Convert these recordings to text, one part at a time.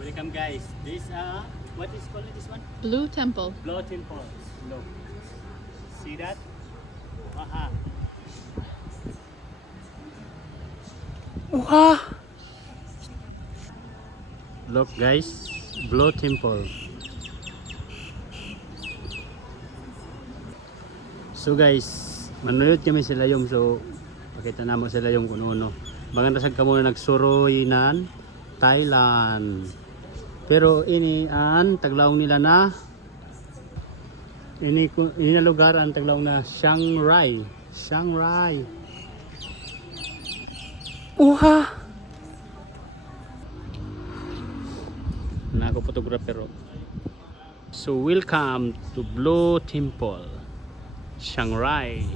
Welcome guys. This what is called this one? Blue Temple. Blue Temple. Look. See that? Aha. Wow. Look guys, Blue Temple. So guys, manunod kami sila yung pakita namo sila yung kuno. Maganda sa kamo nagsuroy Thailand. Pero ini an taglaong nila na ini na lugar ang taglaong na Chiang Rai. Chiang Rai. Uha. Nako photographer. So welcome to Blue Temple, Chiang Rai.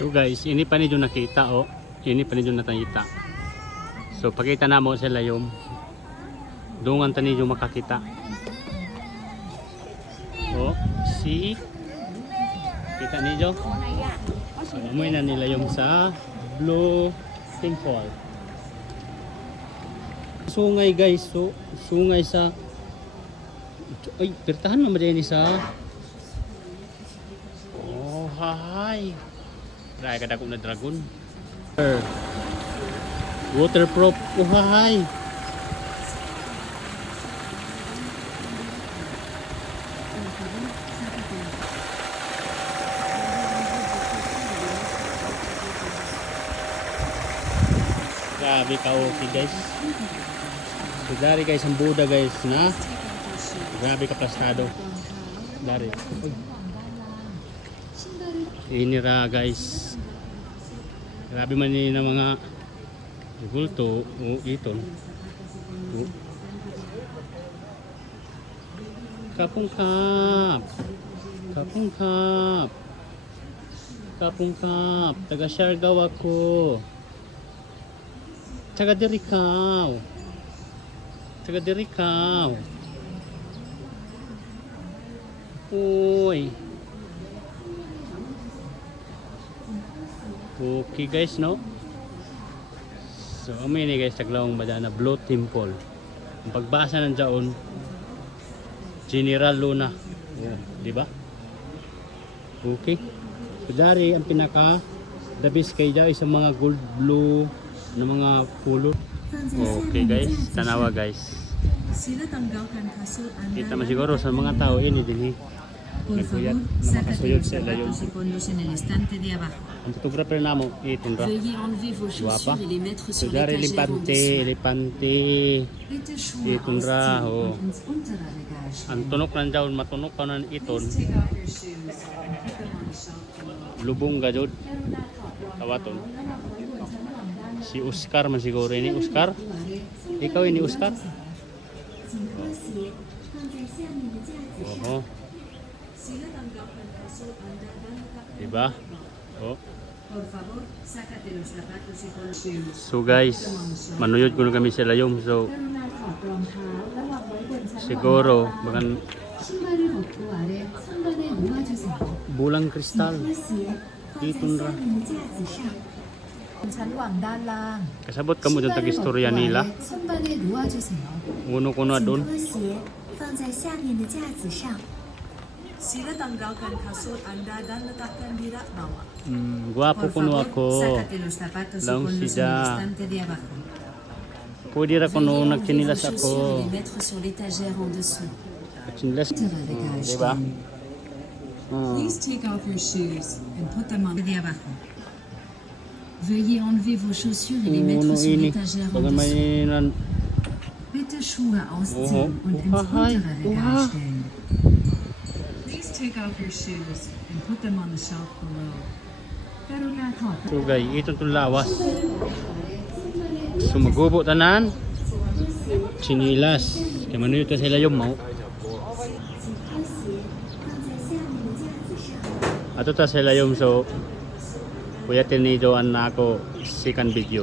So guys, ini pa nidyo nakita oh. Ini pa nidyo nakita. So pakita na mo sila yung dungan tani yung makakita. Oh, see? Kita niyo? So amoy na nila yung sa Blue Temple. Sungay guys, so sungay sa ay, pertahan naman din sa oh, hay. Dahil kada ko na dragon. Waterproof. Oh, hay. Grabe ka okay guys. So dari guys ang Buddha guys na grabe ka plastado. Dari. Inira guys. Grabe man ni na mga gulto o iton. Kapungkap. Kapungkap. Kapungkap. Taga Siargao ako. Taga Dirikaw. Taga Dirikaw. Uy. Okay guys, no? So, amin ni guys, taglawang badana Blue Temple. Ang pagbasa ng dyaon, General Luna. Oh, di ba? Okay. So, dari ang pinaka the best kay dyan sa mga gold blue na mga pulo. Okay guys, tanawa guys. Kita mo siguro sa mga tao ini din nagkuyat na makasuyod sila yung ang photographer namo itin ra guwapa so dari Elepante itin ra oh. Ang tunok ng daon matunok pa ng iton lubong gajod tawaton si Oscar man siguro ini Oscar ikaw ini Oscar oh. Diba? Oh. So guys, manuyod ko na kami sa layom. So siguro bagan bulang kristal dito ra. Kasabot kamo dun tag-istorya nila. Uno ko na dun. Sila tanggalkan kasut Anda dan letakkan di rak bawah. Guwapo kuno ako. Lang sida. Pwede ra kuno nagchinilas ako. Chinilas. Diba? Please take off your shoes and put them on the abajo. Veuillez enlever vos chaussures et les mettre sur l'étagère en dessous. Bitte Schuhe ausziehen und ins untere Regal stellen. Take off your shoes and put them on the shelf below. Pero na thought. So guys, ito itong lawas. Sumagubo tanan. Chinilas. Kaya manuyo ito sila yung mau. Ato ta sila yung so kuya tinidoan na ako second video.